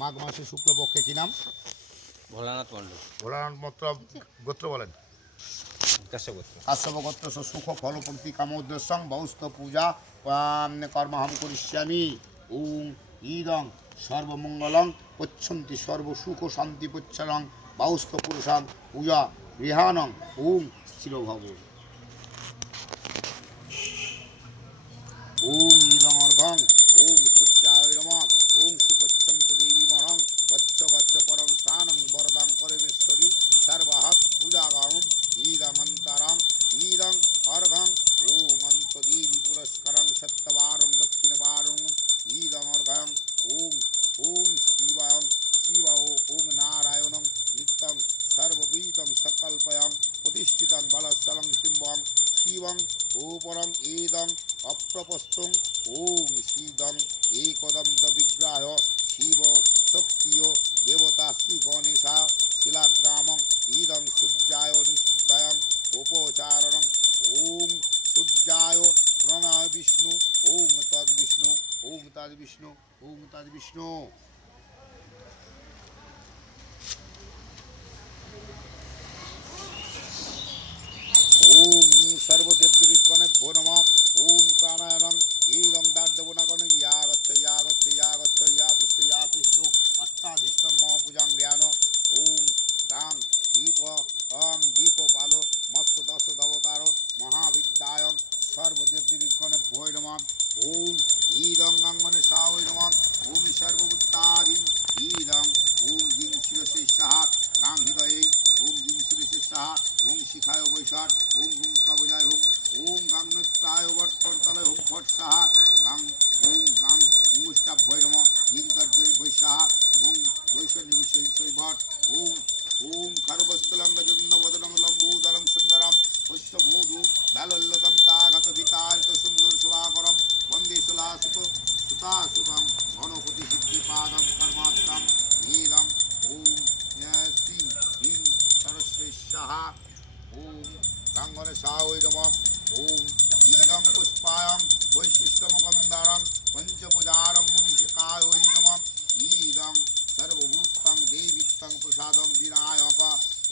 মাঘ মাসে শুক্লপক্ষে কি নাম? ভোলানাথ মণ্ডল। ভোলানাথ মন্ত্র গোত্র বলেন। কাশ্যপ গোত্র সুখ ফলপ্রতি কামোদ্দেশ্যং বহুস্থ পূজা কর্মহম করিষ্যামি। ওং ইদং সর্বমঙ্গলং পচ্ছন্তি সর্বসুখ শান্তি পচ্ছলং বাউস্থ পুরুষং পূজা গৃহাণং ওং স্থিরভব। ওং ইদং অর্ঘং ওং সূর্যায় নমঃ ওং সুপচ্ছন্ত দেবী মরং গচ্ছ গচ্ছ পরং স্থানং বরদাং পরমেশ্বরী সর্বাহৎ পূজাগম ইদং অন্তরং ইদং অর্ঘং ওং অন্ত দেবী পুরস্কারং সত্যবারং দক্ষিণবারং ইদং অর্ঘং ওং ওং শিবং শিবও ওং নারায়ণং নিত্যং সর্বপীতং সকল্পয়ং প্রতিষ্ঠিতং বলস্থলং তিম্বং শিবং উপরং ইদং অপ্রপস্থং ওং শিদং একদন্ত বিগ্রহ শিব শক্তিও দেবতা শ্রী গণেশা শিলাগ্রামং ইদং সূর্যায় নিশ্চয়ং উপচারণং ওং সূর্যায় প্রণয় বিষ্ণু ওং তদ বিষ্ণু ওং তদ বিষ্ণু ওং তদ বিষ্ণু। ওং সর্বদেবদেবীগণেভ্যো নমঃ। ওং প্রাণায়ানং ইদং দার্ঢ্যবনাগণ ইয়া গচ্ছ ইয়া গচ্ছ ইয়া গচ্ছ ইয়া তিষ্ঠ অষ্টাধিষ্ঠং মম পূজাং জ্ঞান। ওং গাং দীপ দীপপাল মৎস্য দশ দেবতার মহাবিদ্যায়ং সর্বদেবদেবীগণেভ্যো নমঃ। ওং ইদং গাঙ্গনেশায় নমঃ। ওং সর্বভূতাদিন ইদং ওং জিং শিরসে সাহা গাং হৃদয়ে ওং জিং শিরসে সাহা ওং শিখায় বৈশাখ ওং গুং কবজায় হুং ওং গাং নৃত্যায় বট্টলয় হুং ফট সাহা গাং ওং গাং মুষ্টাভ্যয় নমঃ জিং তর্জয় বৈশাহা ওং বৈশনী বিশ্বৈ ভট ওং ওং খর্বস্থলঙ্গজন্য বদলং লম্বুদরং সুন্দরম পুষ্পমূধু বেলল্লতম তাগত বিতারিত সুন্দর শুভাকরম বন্দে সুলাসুত সুতাসুতং গণপতি সিদ্ধিপাদং কর্মাত্তম ইদং ওং শ্রী হ্রিং সরস্বৈ সাহা ওং গাঙ্গনেশায় নমঃ। ওং ইদং পুষ্পায়ং বৈশিষ্ট্যমকন্দারং পঞ্চপূজারং মুনিশিকায় নমঃ। ইদং সর্বভূতং দেবিত্তং প্রসাদং বিনায়ক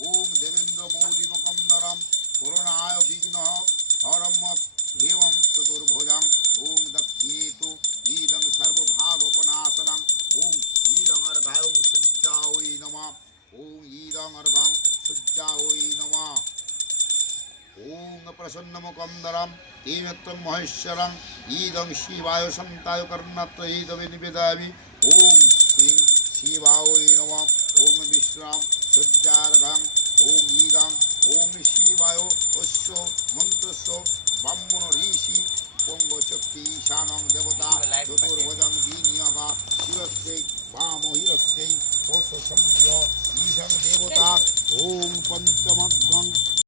ওং দেবেন্দ্র মৌলিমকন্দরম করুণায় বিঘ্ন হরম দেবং চতুর্ভুজং ওং দক্ষিণেতু ইদং সর্বভাগোপনাশনং ওং ইদং অর্ঘায়ং সূর্যায় নমঃ। ওং ইদং অর্ঘং সূর্যায় নমঃ। ওং প্রসন্নমুকন্দরম তেনত্বং মহেশ্বরং ইদং শিবায় সন্তায় কর্ণত্রয়ীদমে নিবেদয়ামি। ওং শ্রীং শিবায় নমঃ। ওং বিশ্রাম সূর্যার্ঘং ওং ইদং ওং শিবায় অস্য মন্ত্রস্য ব্রাহ্মণ ঋষি পঙ্গচক্তি ঈশানং দেবতা চতুর্ভুজং বিনিয়োগা শিরস্যৈ বামহিরস্যৈ কোশ সম্বিহ ঈশং দেবতা। ওং পঞ্চমগ্রং